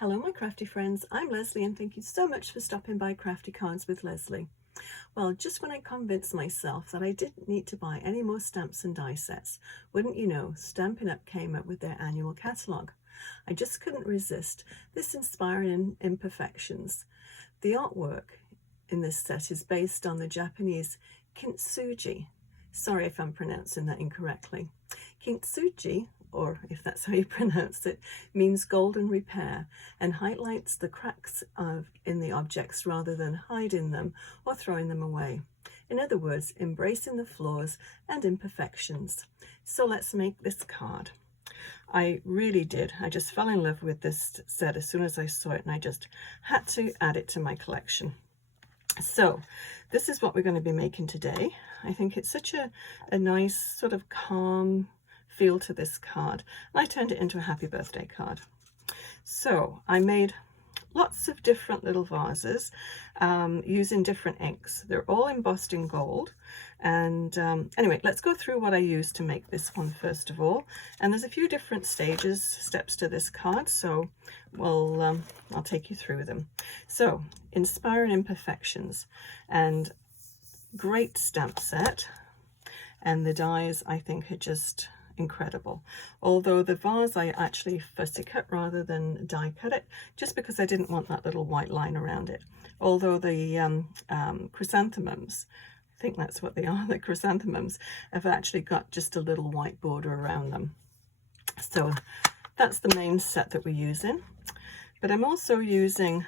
Hello my crafty friends, I'm Lesley and thank you so much for stopping by Crafty Cards with Lesley. Well, just when I convinced myself that I didn't need to buy any more stamps and die sets, wouldn't you know, Stampin' Up came up with their annual catalogue. I just couldn't resist this inspiring Imperfections. The artwork in this set is based on the Japanese kintsugi. Sorry if I'm pronouncing that incorrectly. Kintsugi, or if that's how you pronounce it, means golden repair and highlights the cracks in the objects rather than hiding them or throwing them away. In other words, embracing the flaws and imperfections. So let's make this card. I really did. I just fell in love with this set as soon as I saw it, and I just had to add it to my collection. So this is what we're going to be making today. I think it's such a nice sort of calm feel to this card. And I turned it into a happy birthday card. So I made lots of different little vases using different inks. They're all embossed in gold. And anyway, let's go through what I used to make this one first of all. And there's a few different steps to this card, so I'll take you through them. So, Inspiring Imperfections, and great stamp set. And the dies, I think, are just incredible. Although the vase I actually fussy cut rather than die cut it, just because I didn't want that little white line around it. Although the chrysanthemums, I think that's what they are, the chrysanthemums have actually got just a little white border around them. So that's the main set that we're using. But I'm also using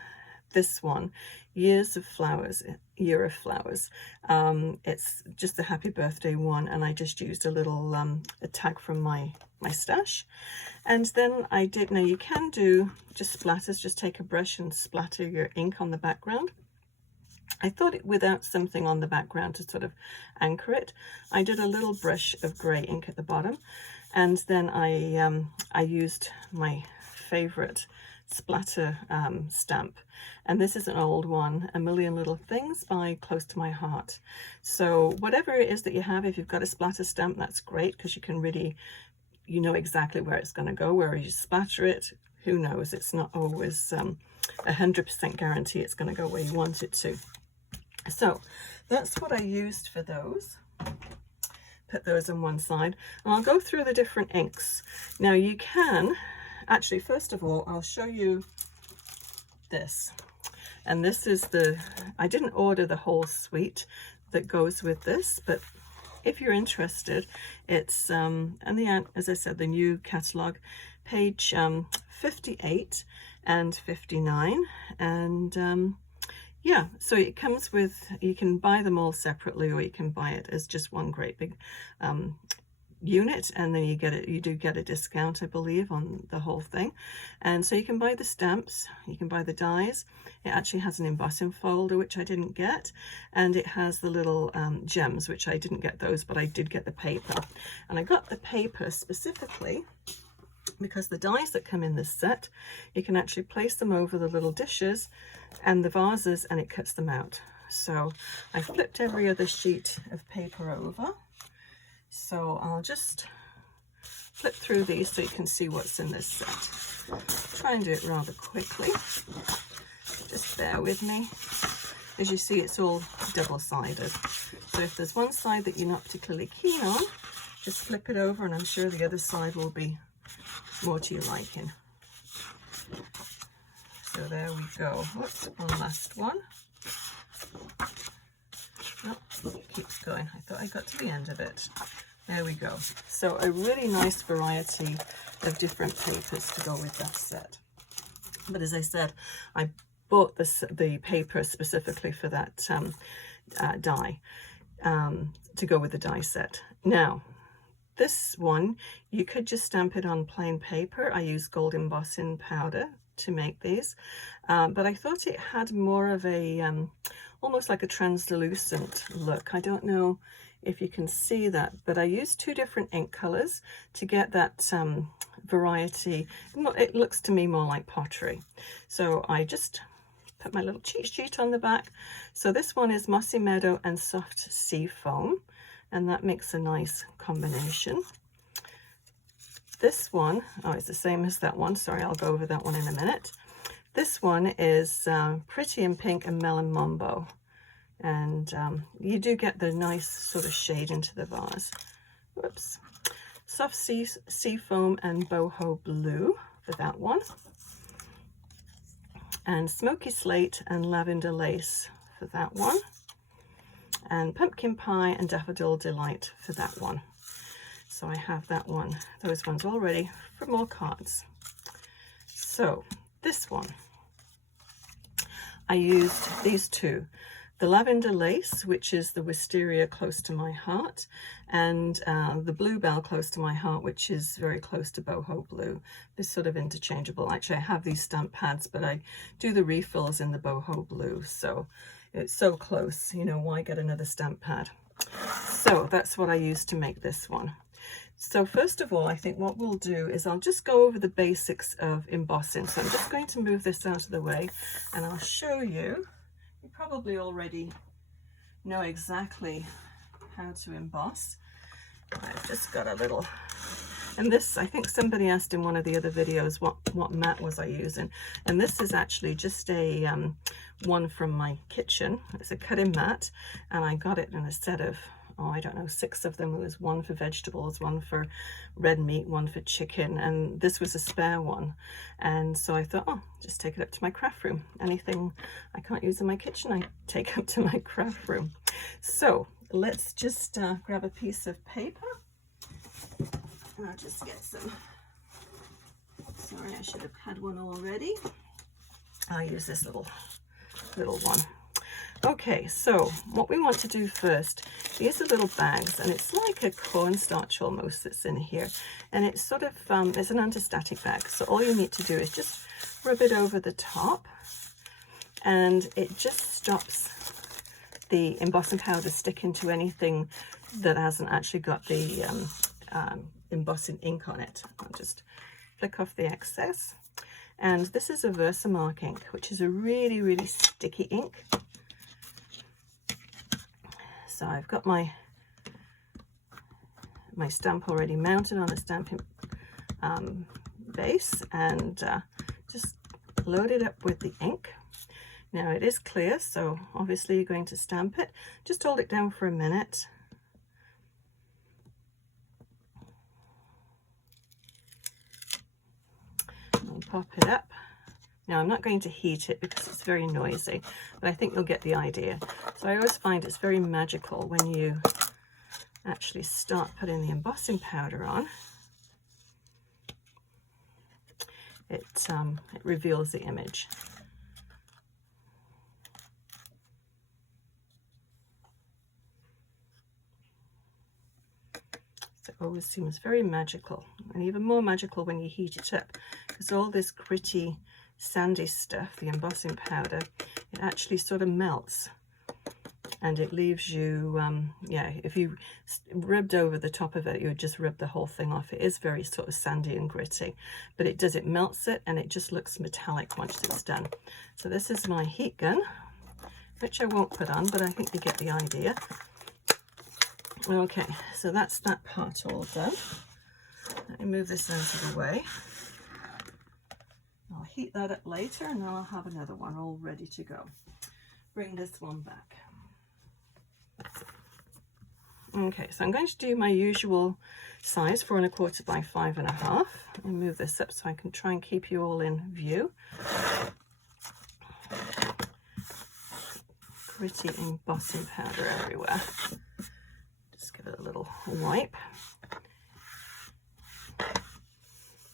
this one, Year of Flowers. It's just the happy birthday one, and I just used a little a tag from my stash. And then I did, now you can do just splatters, just take a brush and splatter your ink on the background. I thought it without something on the background to sort of anchor it. I did a little brush of grey ink at the bottom, and then I used my favorite splatter stamp, and this is an old one, A Million Little Things by Close to My Heart. So whatever it is that you have, if you've got a splatter stamp, that's great, because you can really, you know exactly where it's going to go. Where you splatter it, who knows, it's not always 100% guarantee it's going to go where you want it to. So that's what I used for those. Put those on one side, and I'll go through the different inks. Now you can actually, first of all, I'll show you this. And this is I didn't order the whole suite that goes with this, but if you're interested, it's, and as I said, the new catalogue, page 58 and 59. And yeah, so it comes with, you can buy them all separately, or you can buy it as just one great big unit, and then you do get a discount, I believe, on the whole thing. And so you can buy the stamps, you can buy the dies. It actually has an embossing folder, which I didn't get, and it has the little gems, which I didn't get those, but I did get the paper. And I got the paper specifically because the dies that come in this set, you can actually place them over the little dishes and the vases, and it cuts them out. So I flipped every other sheet of paper over. So I'll just flip through these so you can see what's in this set. Try and do it rather quickly. Just bear with me. As you see, it's all double-sided. So if there's one side that you're not particularly keen on, just flip it over, and I'm sure the other side will be more to your liking. So there we go. Whoops, one last one. Oh, it keeps going. I thought I got to the end of it. There we go. So a really nice variety of different papers to go with that set. But as I said, I bought the paper specifically for that die, to go with the die set. Now, this one, you could just stamp it on plain paper. I use gold embossing powder to make these, but I thought it had more of a almost like a translucent look. I don't know if you can see that, but I used two different ink colors to get that variety. It looks to me more like pottery. So I just put my little cheat sheet on the back. So this one is Mossy Meadow and Soft Sea Foam, and that makes a nice combination. This one, oh, it's the same as that one. Sorry, I'll go over that one in a minute. This one is Pretty in Pink and Melon Mambo. And you do get the nice sort of shade into the vase. Whoops. Soft Sea Foam and Boho Blue for that one. And Smoky Slate and Lavender Lace for that one. And Pumpkin Pie and Daffodil Delight for that one. So I have those ones all ready for more cards. So this one, I used these two. The Lavender Lace, which is the Wisteria close to my heart, and the Bluebell close to my heart, which is very close to Boho Blue. They're sort of interchangeable. Actually, I have these stamp pads, but I do the refills in the Boho Blue, so it's so close, you know, why get another stamp pad? So that's what I used to make this one. So first of all, I think what we'll do is I'll just go over the basics of embossing. So I'm just going to move this out of the way, and I'll show you. You probably already know exactly how to emboss. I've just got a little, and this, I think somebody asked in one of the other videos what mat was I using, and this is actually just a one from my kitchen. It's a cutting mat, and I got it in a set of, oh, I don't know, 6 of them. It was one for vegetables, one for red meat, one for chicken, and this was a spare one. And so I thought, oh, just take it up to my craft room. Anything I can't use in my kitchen, I take up to my craft room. So let's just grab a piece of paper, and I'll just get some, sorry, I should have had one already. I'll use this little one. Okay, so what we want to do first, these are little bags, and it's like a cornstarch almost that's in here, and it's sort of, it's an anti-static bag, so all you need to do is just rub it over the top, and it just stops the embossing powder sticking to anything that hasn't actually got the embossing ink on it. I'll just flick off the excess, and this is a Versamark ink, which is a really, really sticky ink. So I've got my stamp already mounted on a Stampin' base, and just load it up with the ink. Now it is clear, so obviously you're going to stamp it. Just hold it down for a minute. And pop it up. Now I'm not going to heat it because it's very noisy, but I think you'll get the idea. So I always find it's very magical when you actually start putting the embossing powder on. It reveals the image. So it always seems very magical, and even more magical when you heat it up, because all this gritty, sandy stuff, the embossing powder, it actually sort of melts, and it leaves you, yeah, if you rubbed over the top of it, you would just rub the whole thing off. It is very sort of sandy and gritty, but it melts it, and it just looks metallic once it's done. So this is my heat gun, which I won't put on, but I think you get the idea. Okay, so that's that part all done. Let me move this out of the way. I'll heat that up later, and then I'll have another one all ready to go. Bring this one back. Okay, so I'm going to do my usual size, 4 1/4 by 5 1/2. Let me move this up so I can try and keep you all in view. Gritty embossing powder everywhere. Just give it a little wipe.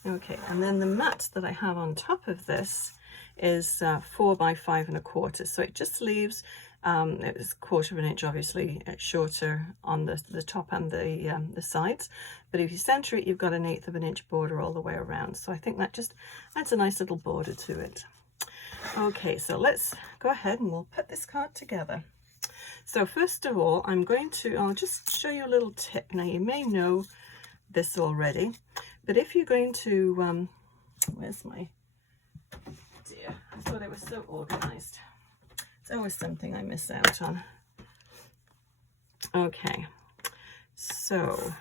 Okay, and then the mat that I have on top of this is 4 by 5 1/4. So it just leaves, it's 1/4 inch, obviously shorter on the top and the sides. But if you center it, you've got 1/8 inch border all the way around. So I think that just adds a nice little border to it. Okay, so let's go ahead and we'll put this card together. So first of all, I'll just show you a little tip. Now you may know this already, but if you're going to, where's my, dear, I thought I was so organized. It's always something I miss out on. Okay, so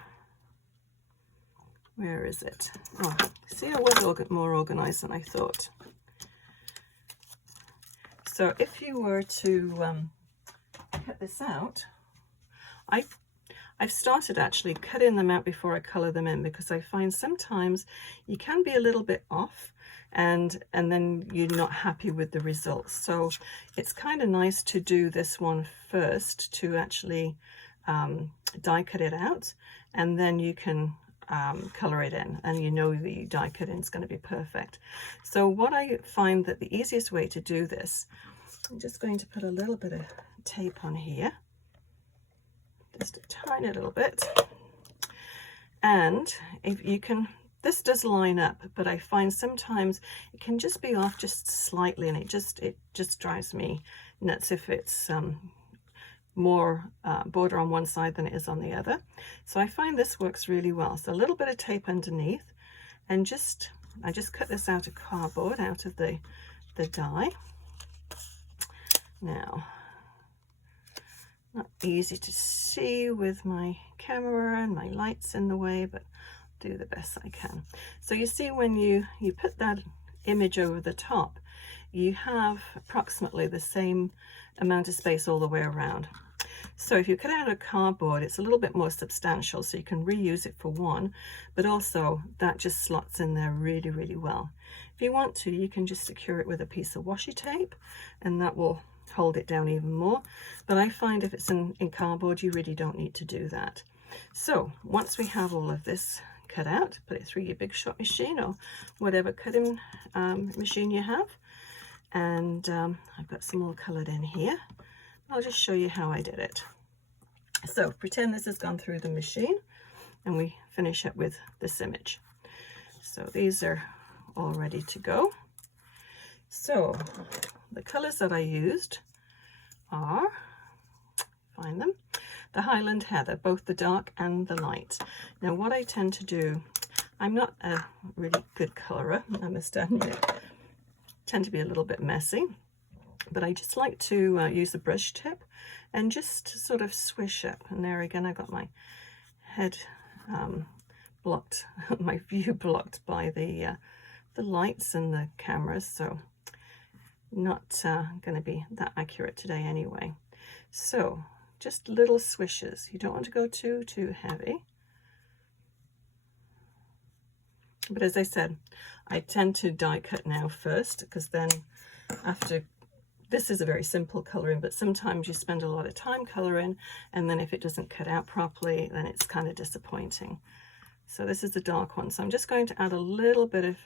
where is it? Oh, see, I was more organized than I thought. So if you were to cut this out, I've started actually cutting them out before I colour them in, because I find sometimes you can be a little bit off and then you're not happy with the results. So it's kind of nice to do this one first to actually die cut it out, and then you can colour it in, and you know the die cut in is going to be perfect. So what I find that the easiest way to do this, I'm just going to put a little bit of tape on here, just a tiny little bit, and if you can, this does line up, but I find sometimes it can just be off just slightly, and it just drives me nuts if it's more border on one side than it is on the other. So I find this works really well. So a little bit of tape underneath, and I just cut this out of cardboard, out of the die. Now, not easy to see with my camera and my lights in the way, but I'll do the best I can. So you see, when you put that image over the top, you have approximately the same amount of space all the way around. So if you cut out a cardboard, it's a little bit more substantial, so you can reuse it for one, but also that just slots in there really, really well. If you want to, you can just secure it with a piece of washi tape, and that will hold it down even more. But I find if it's in cardboard, you really don't need to do that. So once we have all of this cut out, put it through your Big Shot machine or whatever cutting machine you have. And I've got some more coloured in here. I'll just show you how I did it. So pretend this has gone through the machine, and we finish up with this image. So these are all ready to go. So the colours that I used are, find them, the Highland Heather, both the dark and the light. Now what I tend to do, I'm not a really good colourer, I must admit, tend to be a little bit messy, but I just like to use a brush tip and just sort of swish up. And there again, I got my head blocked, my view blocked by the lights and the cameras, so not going to be that accurate today anyway. So just little swishes. You don't want to go too heavy. But as I said, I tend to die cut now first, because then after, this is a very simple colouring, but sometimes you spend a lot of time colouring, and then if it doesn't cut out properly, then it's kind of disappointing. So this is the dark one. So I'm just going to add a little bit of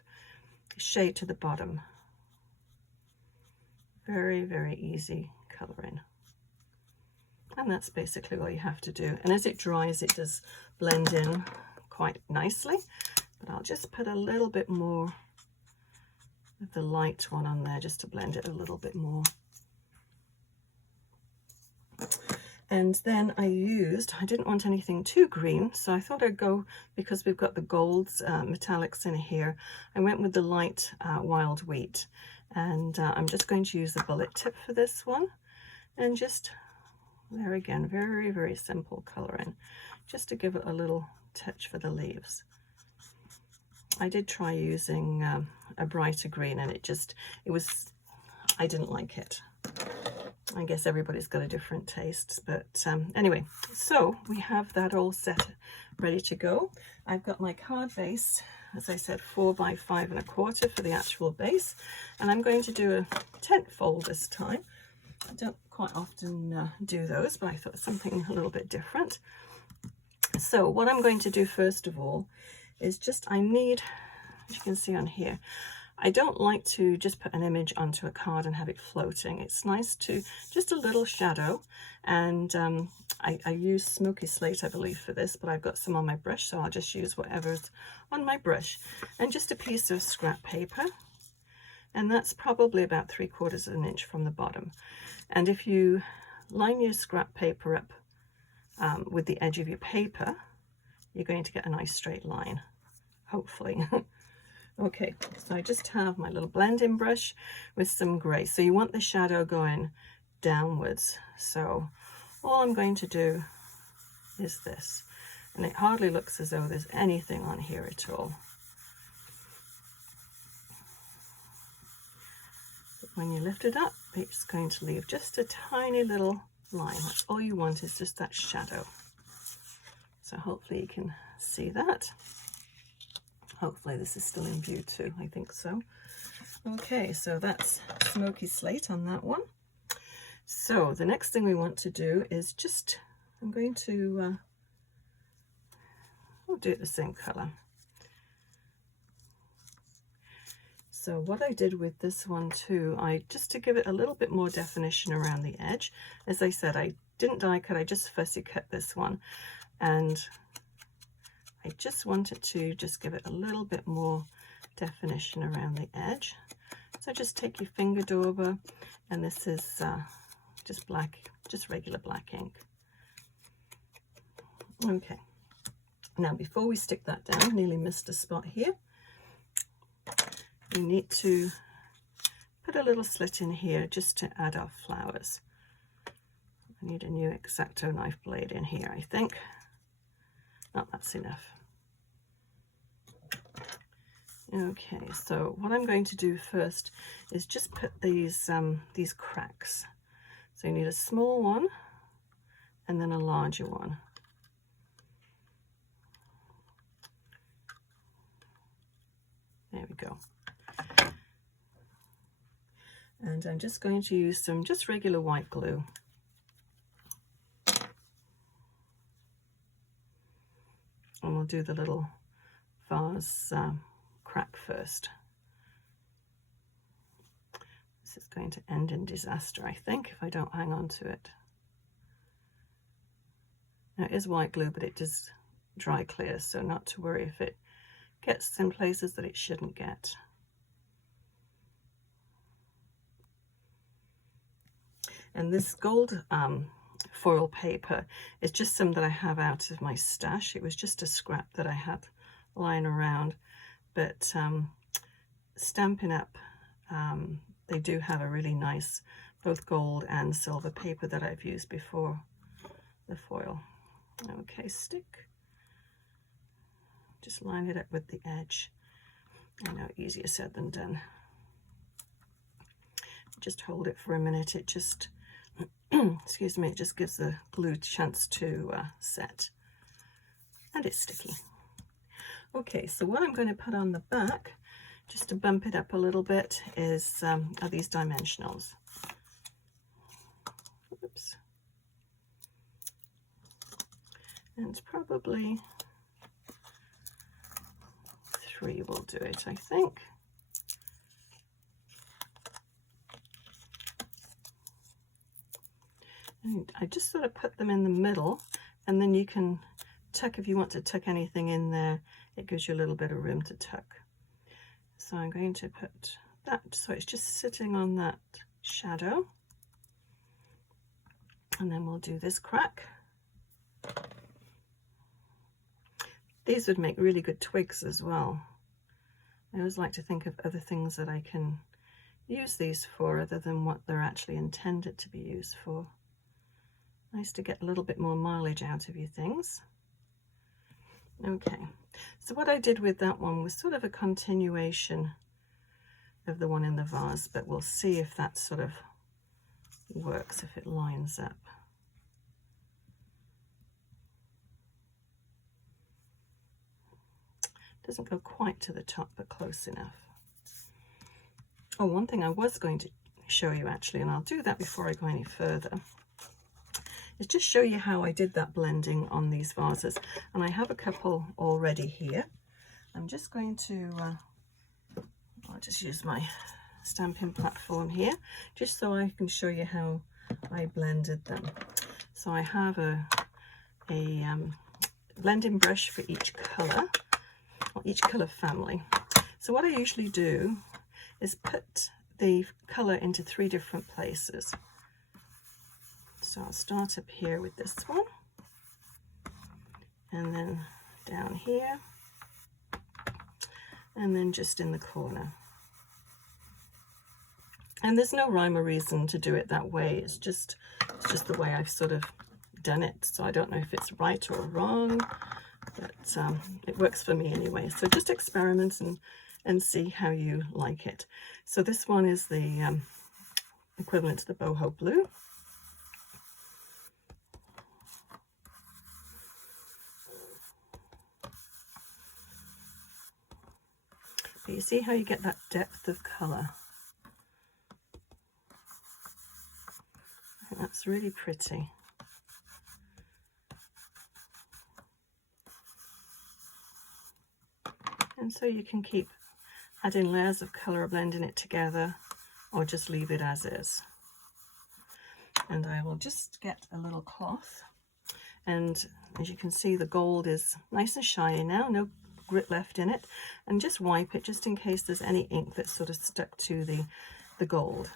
shade to the bottom. Very, very easy colouring. And that's basically all you have to do. And as it dries, it does blend in quite nicely. But I'll just put a little bit more of the light one on there, just to blend it a little bit more. And then I didn't want anything too green, so I thought I'd go, because we've got the golds, metallics in here, I went with the light wild wheat. And I'm just going to use the bullet tip for this one, and just, there again, very, very simple colouring, just to give it a little touch for the leaves. I did try using a brighter green, and I didn't like it. I guess everybody's got a different taste, but anyway, so we have that all set, ready to go. I've got my card base, as I said, 4 by 5 1/4 for the actual base, and I'm going to do a tent fold this time. I don't quite often do those, but I thought something a little bit different. So what I'm going to do first of all is I need, as you can see on here, I don't like to just put an image onto a card and have it floating. It's nice to, just a little shadow, and I use Smoky Slate, I believe, for this, but I've got some on my brush, so I'll just use whatever's on my brush. And just a piece of scrap paper, and that's probably about 3/4 of an inch from the bottom. And if you line your scrap paper up with the edge of your paper, you're going to get a nice straight line, hopefully. Okay, so I just have my little blending brush with some grey. So you want the shadow going downwards. So all I'm going to do is this. And it hardly looks as though there's anything on here at all. Put when you lift it up, it's going to leave just a tiny little line. That's all you want, is just that shadow. So hopefully you can see that. Hopefully this is still in view too. I think so. Okay, so that's Smoky Slate on that one. So the next thing we want to do is just, I'm going to, we'll do it the same color. So what I did with this one too, just to give it a little bit more definition around the edge, as I said, I didn't die cut, I just fussy cut this one, and I just wanted to just give it a little bit more definition around the edge. So just take your finger dauber, and this is just black, just regular black ink. Okay, now before we stick that down, nearly missed a spot here. We need to put a little slit in here just to add our flowers. I need a new X-Acto knife blade in here, I think. Oh, that's enough. Okay, so what I'm going to do first is just put these cracks. So you need a small one and then a larger one. There we go. And I'm just going to use some just regular white glue. And we'll do the little vase crack first. This is going to end in disaster, I think, if I don't hang on to it. Now it is white glue, but it does dry clear, so not to worry if it gets in places that it shouldn't get. And this gold foil paper is just some that I have out of my stash. It was just a scrap that I had lying around, but Stampin' Up, they do have a really nice both gold and silver paper that I've used before the foil. Okay, stick. Just line it up with the edge. I know, easier said than done. Just hold it for a minute. It just excuse me, it just gives the glue a chance to set, and it's sticky. Okay, so what I'm going to put on the back, just to bump it up a little bit, is are these dimensionals. Oops. And probably 3 will do it, I think. And I just sort of put them in the middle, and then you can tuck, if you want to tuck anything in there, it gives you a little bit of room to tuck. So I'm going to put that, so it's just sitting on that shadow. And then we'll do this crack. These would make really good twigs as well. I always like to think of other things that I can use these for other than what they're actually intended to be used for. Nice to get a little bit more mileage out of your things. Okay, so what I did with that one was sort of a continuation of the one in the vase, but we'll see if that sort of works, if it lines up. Doesn't go quite to the top, but close enough. Oh, one thing I was going to show you actually, and I'll do that before I go any further, is just show you how I did that blending on these vases. And I have a couple already here. I'm just going to, I'll just use my Stampin' platform here, just so I can show you how I blended them. So I have a blending brush for each colour, or each colour family. So what I usually do is put the colour into 3 different places. So I'll start up here with this one, and then down here, and then just in the corner. And there's no rhyme or reason to do it that way. It's just the way I've sort of done it. So I don't know if it's right or wrong, but it works for me anyway. So just experiment and see how you like it. So this one is the equivalent to the Boho Blue. But you see how you get that depth of colour? I think that's really pretty. And so you can keep adding layers of colour, blending it together, or just leave it as is. And I will just get a little cloth, and as you can see, the gold is nice and shiny now, no grit left in it, and just wipe it just in case there's any ink that's sort of stuck to the gold.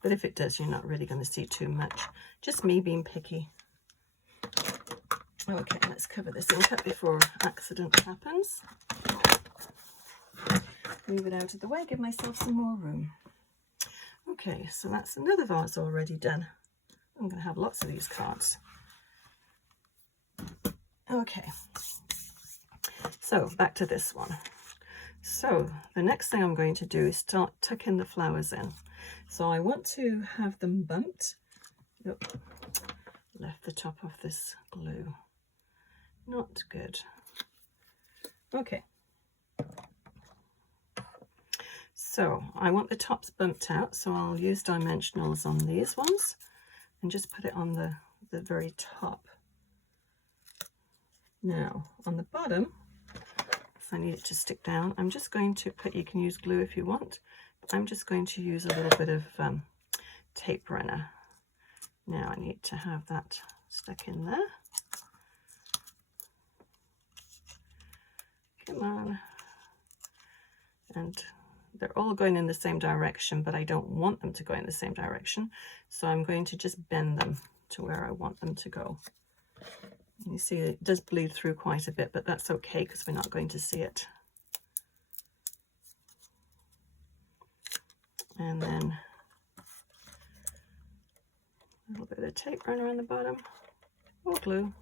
But if it does, you're not really going to see too much. Just me being picky. Okay, let's cover this ink up before accident happens. Move it out of the way, give myself some more room. Okay, so that's another vase already done. I'm going to have lots of these cards. Okay, so back to this one. So the next thing I'm going to do is start tucking the flowers in. So I want to have them bumped. Nope, left the top of this glue. Not good. Okay. So I want the tops bumped out, so I'll use dimensionals on these ones and just put it on the very top. Now on the bottom, if I need it to stick down, I'm just going to put, you can use glue if you want, I'm just going to use a little bit of tape runner. Now I need to have that stuck in there. Come on. And they're all going in the same direction, but I don't want them to go in the same direction. So I'm going to just bend them to where I want them to go. You see it does bleed through quite a bit, but that's okay because we're not going to see it. And then a little bit of tape runner on the bottom, or glue,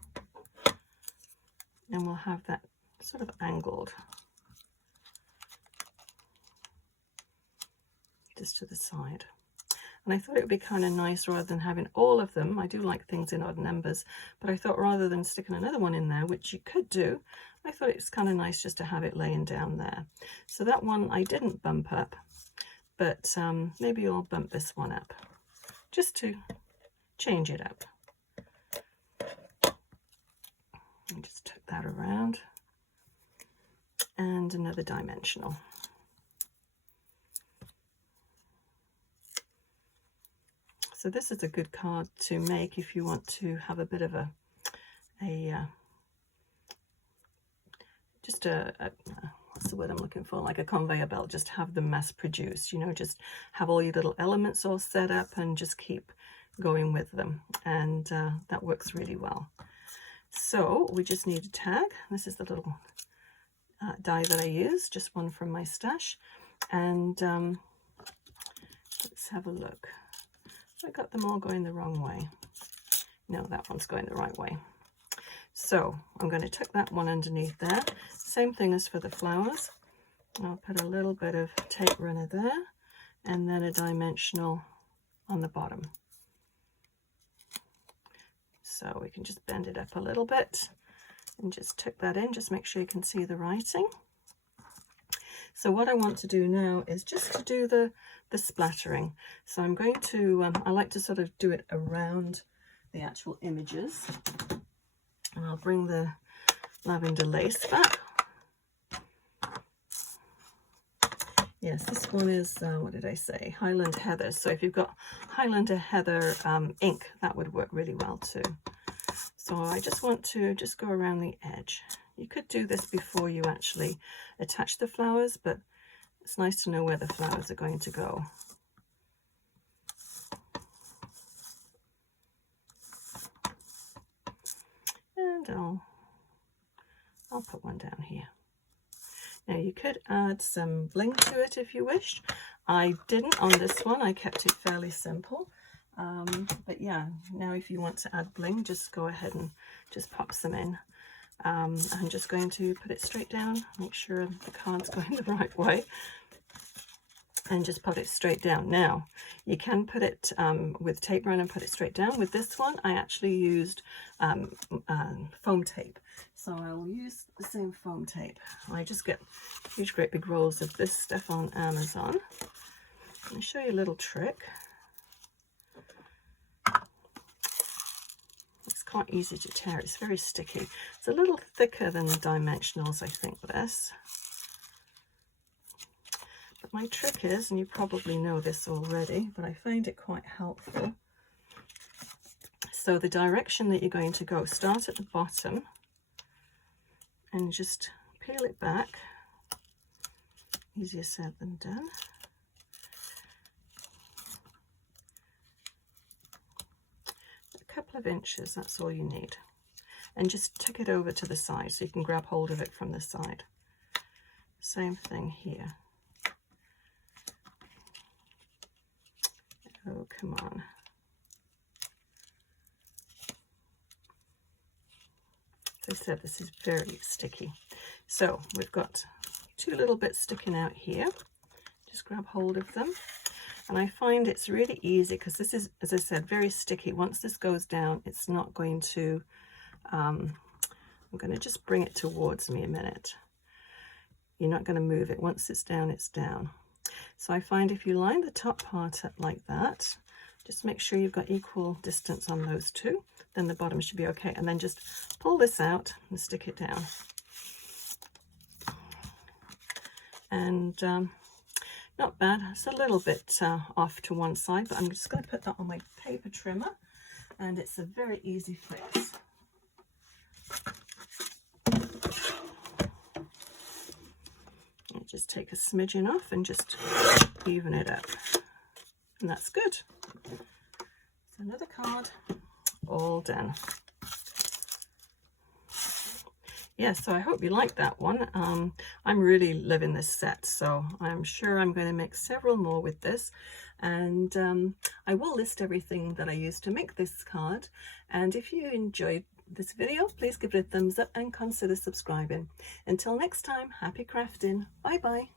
and we'll have that sort of angled just to the side. And I thought it would be kind of nice rather than having all of them. I do like things in odd numbers, but I thought rather than sticking another one in there, which you could do, I thought it was kind of nice just to have it laying down there. So that one I didn't bump up, but maybe I'll bump this one up just to change it up. And just tuck that around. And another dimensional. So this is a good card to make if you want to have a bit of just a what's the word I'm looking for, like a conveyor belt, just have them mass produced, you know, just have all your little elements all set up and just keep going with them, and that works really well. So we just need a tag. This is the little die that I use, just one from my stash, and let's have a look. I got them all going the wrong way. No, that one's going the right way. So I'm going to tuck that one underneath there. Same thing as for the flowers. I'll put a little bit of tape runner there, and then a dimensional on the bottom. So we can just bend it up a little bit and just tuck that in, just make sure you can see the writing. So what I want to do now is just to do the splattering. So I'm going to, I like to sort of do it around the actual images. And I'll bring the lavender lace back. Yes, this one is, what did I say? Highland Heather. So if you've got Highland Heather ink, that would work really well too. So I just want to just go around the edge. You could do this before you actually attach the flowers, but it's nice to know where the flowers are going to go. And I'll put one down here. Now you could add some bling to it if you wished. I didn't on this one, I kept it fairly simple. But yeah, now if you want to add bling, just go ahead and just pop some in. I'm just going to put it straight down, make sure the card's going the right way. and just put it straight down. Now, you can put it with tape around and put it straight down. With this one, I actually used foam tape. So I will use the same foam tape. I just get huge, great big rolls of this stuff on Amazon. I'll show you a little trick. It's quite easy to tear. It's very sticky. It's a little thicker than the dimensionals, I think, this. But my trick is, and you probably know this already, but I find it quite helpful. So the direction that you're going to go, start at the bottom and just peel it back. Easier said than done. A couple of inches, that's all you need. And just tuck it over to the side so you can grab hold of it from the side. Same thing here. Oh, come on. As I said, this is very sticky. So we've got two little bits sticking out here. Just grab hold of them. And I find it's really easy because this is, as I said, very sticky. Once this goes down, it's not going to, I'm going to just bring it towards me a minute. You're not going to move it. Once it's down, it's down. So I find if you line the top part up like that, just make sure you've got equal distance on those two, then the bottom should be okay. And then just pull this out and stick it down. And not bad. It's a little bit off to one side, but I'm just going to put that on my paper trimmer, and it's a very easy fix. Just take a smidgen off and just even it up, and that's good. So another card, all done. Yeah, so I hope you like that one. I'm really loving this set, so I'm sure I'm going to make several more with this, and I will list everything that I used to make this card. And if you enjoyed this video, please give it a thumbs up and consider subscribing. Until next time, happy crafting. Bye bye.